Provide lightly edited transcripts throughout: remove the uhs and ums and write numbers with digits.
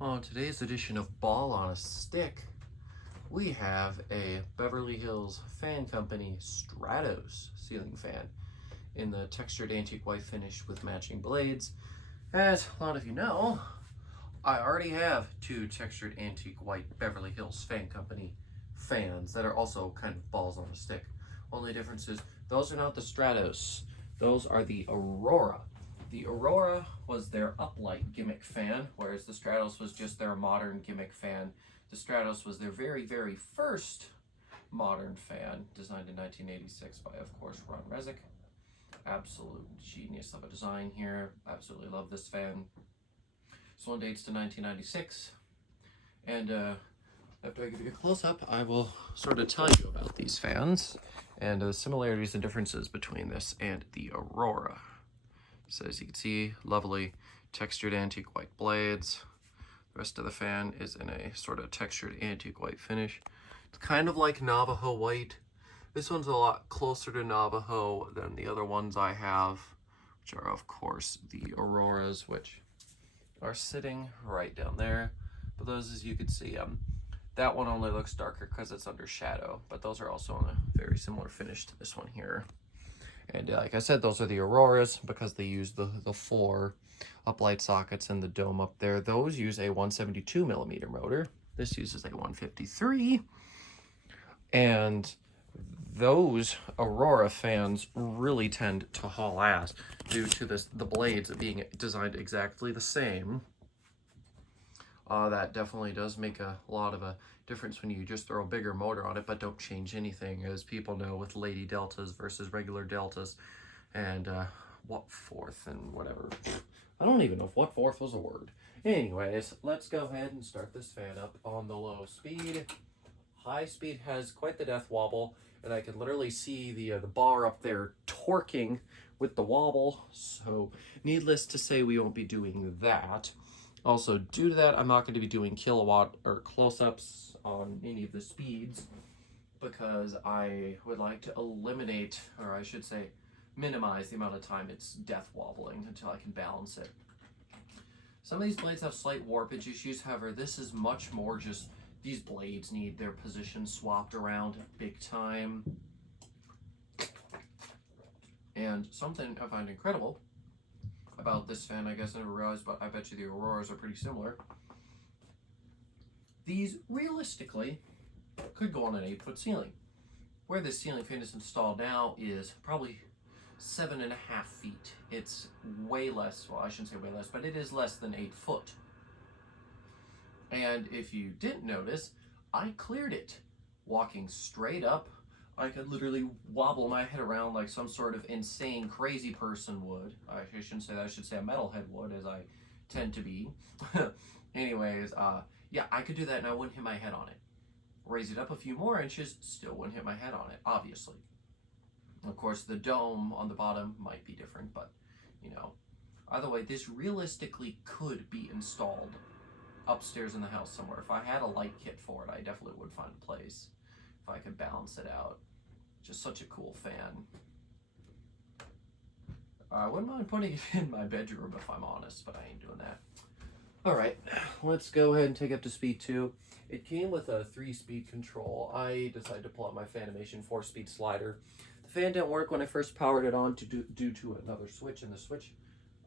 On today's edition of Ball on a Stick, we have a Beverly Hills Fan Company Stratos ceiling fan in the textured antique white finish with matching blades. As a lot of you know, I already have two textured antique white Beverly Hills Fan Company fans that are also kind of balls on a stick. Only difference is those are not the Stratos, those are the Aurora. The Aurora was their uplight gimmick fan, whereas the Stratos was just their modern gimmick fan. The Stratos was their very, very first modern fan, designed in 1986 by, of course, Ron Rezick. Absolute genius of a design here. Absolutely love this fan. This one dates to 1996. And after I give you a close-up, I will sort of tell you about these fans and the similarities and differences between this and the Aurora. So as you can see, lovely textured antique white blades. The rest of the fan is in a sort of textured antique white finish. It's kind of like Navajo white. This one's a lot closer to Navajo than the other ones I have, which are of course the Auroras, which are sitting right down there. But those, as you can see, that one only looks darker because it's under shadow, but those are also in a very similar finish to this one here. And like I said, those are the Auroras because they use the four uplight sockets and the dome up there. Those use a 172 millimeter motor. This uses a 153. And those Aurora fans really tend to haul ass due to the blades being designed exactly the same. That definitely does make a lot of a difference when you just throw a bigger motor on it, but don't change anything, as people know with Lady Deltas versus regular Deltas, and what fourth and whatever. I don't even know if what fourth was a word. Anyways, let's go ahead and start this fan up on the low speed. High speed has quite the death wobble, and I can literally see the bar up there torquing with the wobble, so needless to say we won't be doing that. Also, due to that, I'm not going to be doing kilowatt or close-ups on any of the speeds because I would like to eliminate, or I should say, minimize the amount of time it's death wobbling until I can balance it. Some of these blades have slight warpage issues, however, this is much more just these blades need their position swapped around big time. And something I find incredible about this fan, I guess I never realized, but I bet you the Auroras are pretty similar. These realistically could go on an 8-foot ceiling. Where this ceiling fan is installed now is probably 7.5 feet. It's way less, well, I shouldn't say way less, but it is less than 8 foot. And if you didn't notice, I cleared it. Walking straight up, I could literally wobble my head around like some sort of insane, crazy person would. I shouldn't say that, I should say a metalhead would, as I tend to be. Anyways, yeah, I could do that and I wouldn't hit my head on it. Raise it up a few more inches, still wouldn't hit my head on it, obviously. Of course, the dome on the bottom might be different, but, you know. Either way, this realistically could be installed upstairs in the house somewhere. If I had a light kit for it, I definitely would find a place if I could balance it out. Just such a cool fan. I wouldn't mind putting it in my bedroom if I'm honest, but I ain't doing that. Alright, let's go ahead and take up to speed 2. It came with a 3-speed control. I decided to pull out my Fanimation 4-speed slider. The fan didn't work when I first powered it on due to another switch in the switch.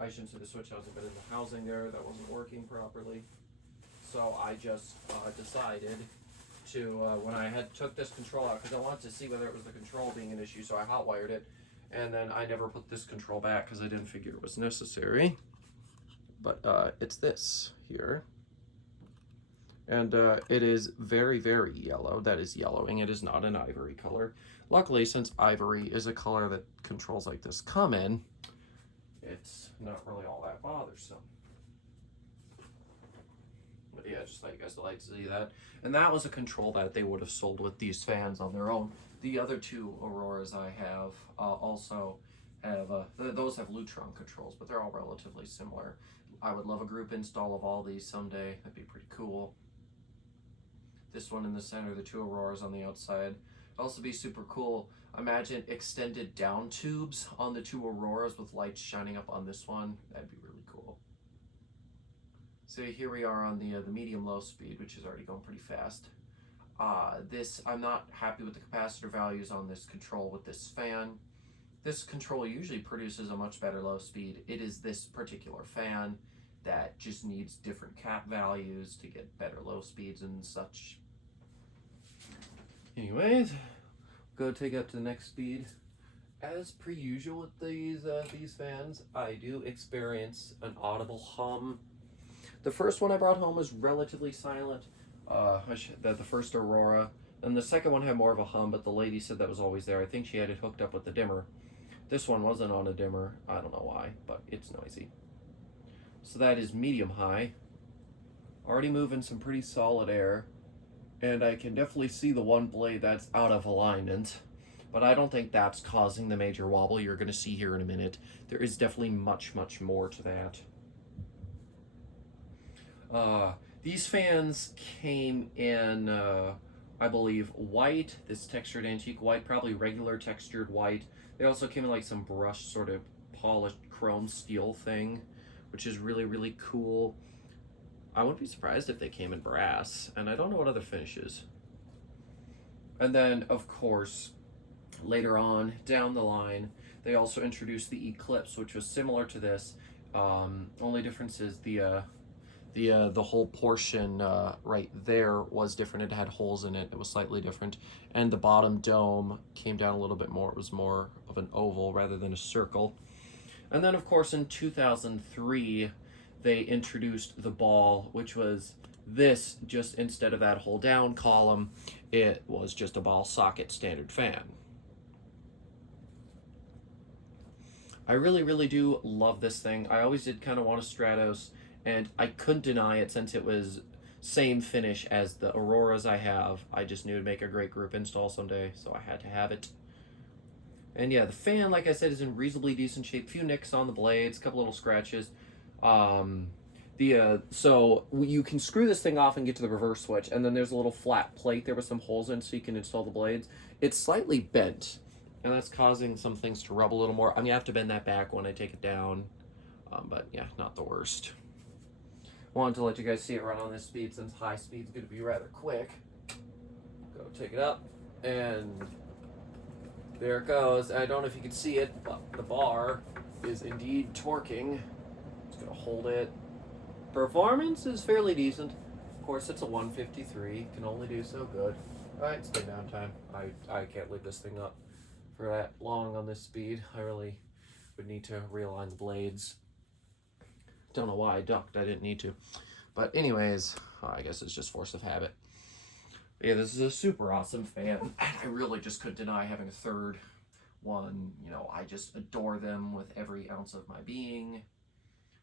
I shouldn't say the switch housing, but in the housing there that wasn't working properly. So I just decided to, when I took this control out, because I wanted to see whether it was the control being an issue, so I hot wired it, and then I never put this control back because I didn't figure it was necessary. But it's this here, and it is very, very yellow. That is yellowing. It is not an ivory color. Luckily, since ivory is a color that controls like this come in, it's not really all that bothersome. But yeah, just thought you guys would like to see that. And that was a control that they would have sold with these fans on their own. The other two Auroras I have also have, those have Lutron controls, but they're all relatively similar. I would love a group install of all these someday. That'd be pretty cool. This one in the center, the two Auroras on the outside. It'd also be super cool. Imagine extended down tubes on the two Auroras with lights shining up on this one. That'd be really cool. So here we are on the medium low speed, which is already going pretty fast. I'm not happy with the capacitor values on this control with this fan. This control usually produces a much better low speed. It is this particular fan that just needs different cap values to get better low speeds and such. Anyways, go take up to the next speed. As per usual with these fans, I do experience an audible hum. The first one I brought home was relatively silent. The first Aurora, and the second one had more of a hum, but the lady said that was always there. I think she had it hooked up with the dimmer. This one wasn't on a dimmer. I don't know why, but it's noisy. So that is medium high. Already moving some pretty solid air, and I can definitely see the one blade that's out of alignment, but I don't think that's causing the major wobble you're going to see here in a minute. There is definitely much, much more to that. These fans came in, I believe, white, this textured antique white, probably regular textured white. They also came in like some brushed sort of polished chrome steel thing, which is really, really cool. I wouldn't be surprised if they came in brass, and I don't know what other finishes. And then, of course, later on down the line, they also introduced the Eclipse, which was similar to this. Only difference is the whole portion right there was different. It had holes in it. It was slightly different, and the bottom dome came down a little bit more. It was more of an oval rather than a circle. And then, of course, in 2003, they introduced the ball, which was this. Just instead of that whole down column, it was just a ball socket standard fan. I really, really do love this thing. I always did kind of want a Stratos, and I couldn't deny it since it was same finish as the Auroras I have. I just knew it'd make a great group install someday, so I had to have it. And yeah, the fan, like I said, is in reasonably decent shape. Few nicks on the blades, a couple little scratches. So you can screw this thing off and get to the reverse switch, and then there's a little flat plate there with some holes in so you can install the blades. It's slightly bent, and that's causing some things to rub a little more. I'm gonna have to bend that back when I take it down, but yeah, not the worst. Wanted to let you guys see it run on this speed since high speed's gonna be rather quick. Go take it up, and there it goes. I don't know if you can see it, but the bar is indeed torquing. Just gonna hold it. Performance is fairly decent. Of course, it's a 153. Can only do so good. Alright, stay down time. I can't leave this thing up for that long on this speed. I really would need to realign the blades. Don't know why I ducked. I didn't need to. But anyways, I guess it's just force of habit. Yeah, this is a super awesome fan. I really just couldn't deny having a third one. You know, I just adore them with every ounce of my being.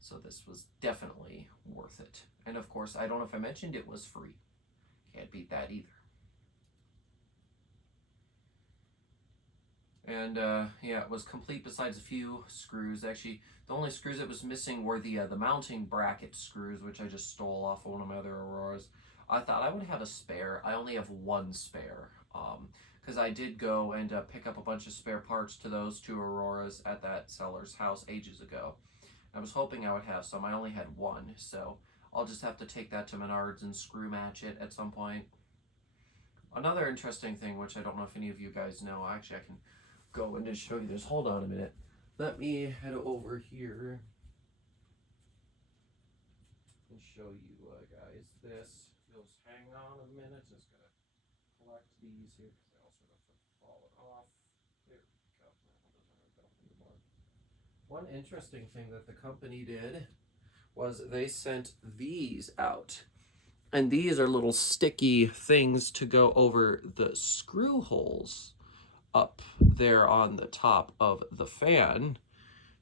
So this was definitely worth it. And of course, I don't know if I mentioned it was free. Can't beat that either. And yeah, it was complete besides a few screws. Actually, the only screws it was missing were the mounting bracket screws, which I just stole off of one of my other Auroras. I thought I would have a spare. I only have one spare, because I did go and pick up a bunch of spare parts to those two Auroras at that seller's house ages ago. I was hoping I would have some. I only had one, so I'll just have to take that to Menards and screw match it at some point. Another interesting thing, which I don't know if any of you guys know, actually I can go and just show you this. Hold on a minute. Let me head over here and show you guys this. Just hang on a minute. Just gonna collect these here because they all sort of fallen off. There we go. That one doesn't go anymore. One interesting thing that the company did was they sent these out. And these are little sticky things to go over the screw holes up there on the top of the fan.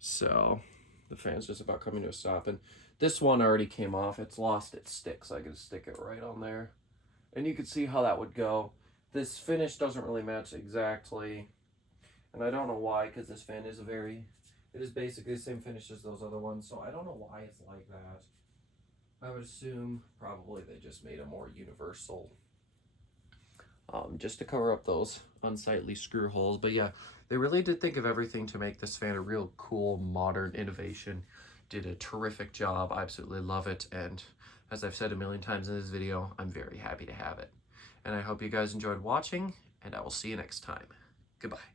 So the fan's just about coming to a stop, and this one already came off. It's lost its stick, so I can stick it right on there, and you can see how that would go. This finish doesn't really match exactly, and I don't know why, because this fan is it is basically the same finish as those other ones, so I don't know why it's like that. I would assume probably they just made a more universal, just to cover up those unsightly screw holes. But yeah, they really did think of everything to make this fan a real cool, modern innovation. did a terrific job. I absolutely love it, and as I've said a million times in this video, I'm very happy to have it. And I hope you guys enjoyed watching, and I will see you next time. Goodbye.